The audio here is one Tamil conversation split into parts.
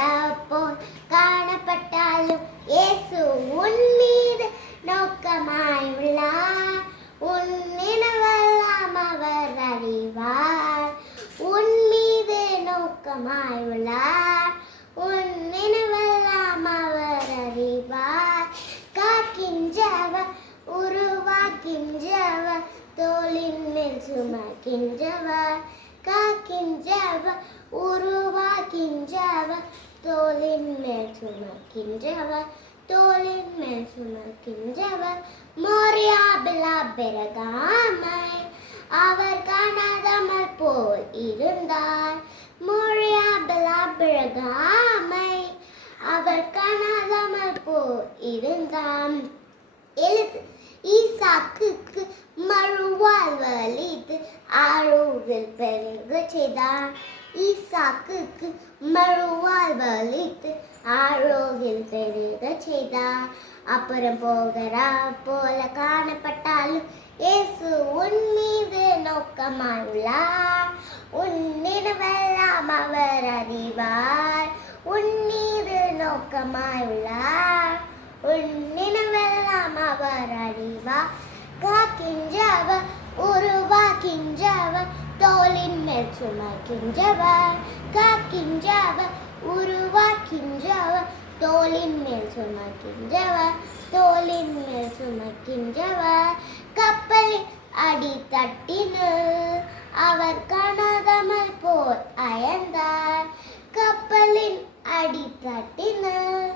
பரப்போம் காணப்பட்டாலும் இயேசு உன் மீது நோக்கமாய் உள்ளார். உன் நினைவெல்லாம் அவர் அறிவார். உன் மீது நோக்கமாய் உள்ளார். உன் நினைவெல்லாம் அவர் அறிவார். காக்கின்றவர் உருவாக்கின்றவர் தோளின் மேல் சுமக்கின்றவர். காக்கின்றவர் உருவாக்கின்றவர் தோளின் மேல் சுமக்கின்றவர் தோளின் மேல் சுமக்கின்றவர் மோரியாபிலா பிறகாமை அவர் காணாதமல் போல் இருந்தார். மோரியாபிலா பிறகாமை அவர் காணாதமல் போல் இருந்தார். எழுது ஈசாக்குக்கு மறுவாழ் வலித்து ஆரோவில் பெருக செய்தார். ஈசாக்கு மறுவாழ் பலித்து ஆரோவில் பெருக செய்தார் அப்புறம் போகிறா போல காணப்பட்டாலும் இயேசு உன் மீது நோக்கமாயுள்ளார் உன் நினைவெல்லாம் அவர் அறிவார் உன் மீது நோக்கமாயுள்ளார் உன் நினைவெல்லாம் அவர் அறிவார் காக்கின்ற அவர் சுமக்கின்றவர் காக்கின்றவர் உருவாக்கின்றவர் தோளின் மேல் சுமக்கின்றவர் தோளின் மேல் சுமக்கின்றவர் கப்பலில் அடி அடித்தட்டினில் அவர் கனகமல் போல் அயர்ந்தார் கப்பலின் அடி அடித்தட்டினில்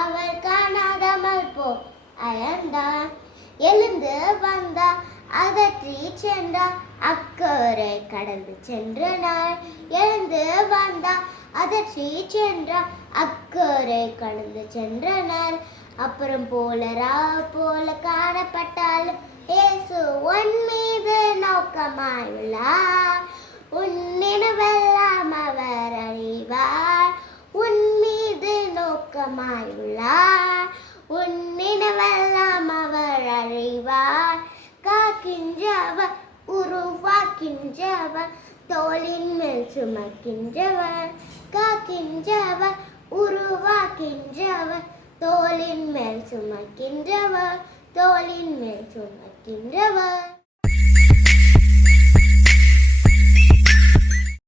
அவர் கனகமல் போல் அயர்ந்தார் எழுந்து வந்தார் அகற்றி சென்றார். அக்கறை கடந்து சென்ற நாள் எழுந்து வந்தார் அதற்றி சென்றார் அக்கறை கடந்து சென்ற நாள். அப்புறம் போலரா போல காணப்பட்டாலும் ஏசு உன் மீது நோக்கமாயுள்ளார் உன் நினைவெல்லாம் அவர் அறிவார். உன் மீது நோக்கமாயுள்ளார் உன் நினைவெல்லாம் அவர் அறிவார். காக்கின்ற அவர் தோளின் மேல் சுமக்கின்றவர் காக்கின்றவர் உருவாக்கின்றவர் தோளின் மேல் சுமக்கின்றவர் தோளின் மேல் சுமக்கின்றவர்